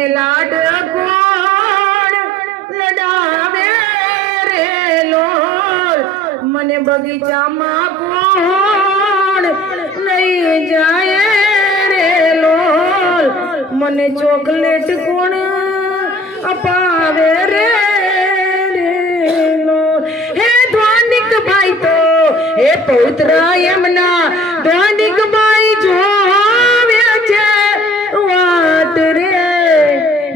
મને લાડ કોણ લડાવે રે લોલ મને બગીચામાં કોણ લઈ જાય રે લોલ મને ચોકલેટ કોણ અપાવે રે લોલ હે ધ્વાનિક ભાઈ તો હે પૌત્ર એમના ધ્વાનિક ભાઈ જોવે છે વાત રે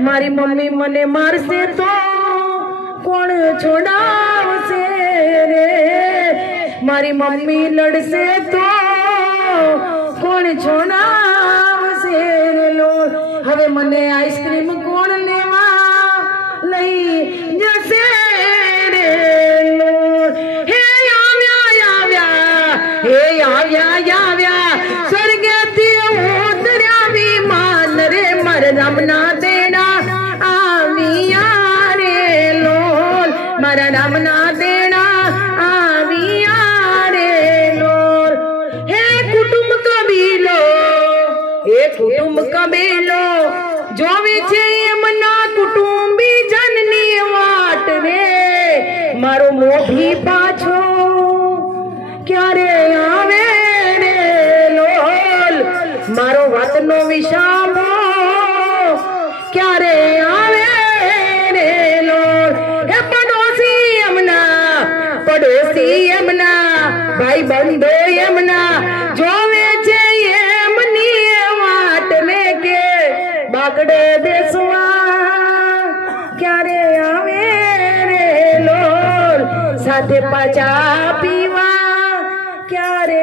મારી મમ્મી મને મારશે તો કોણ છોડાવશે રે મારી મમ્મી લડશે તો કોણ છોડાવશે રે લોલ હવે મને આઈસ્ક્રીમ કોણ લેવા લઈ જશે રે લોલ હે આવ્યા સ્વર્ગથી ઉતર્યા વિમાન રે મારા રામના દેણા આવ્યા રે લોલ મારા રામના દેણા આવ્યા રે લોલ હે કુટુંબ કબીલો જોવે છે એમના કુટુંબી જનની વાટ રે મારો મોભી પાછો ક્યારે આવે રે લોલ મારો વાતનો વિસામો ક્યારે આવે રે લોલ હે પડોશી એમના ભાઈ બંધો એમના જોવે છે એમની વાટ ને કે બાગડે બેસવા ક્યારે આવે રે લોલ સાથે પાછા પીવા ક્યારે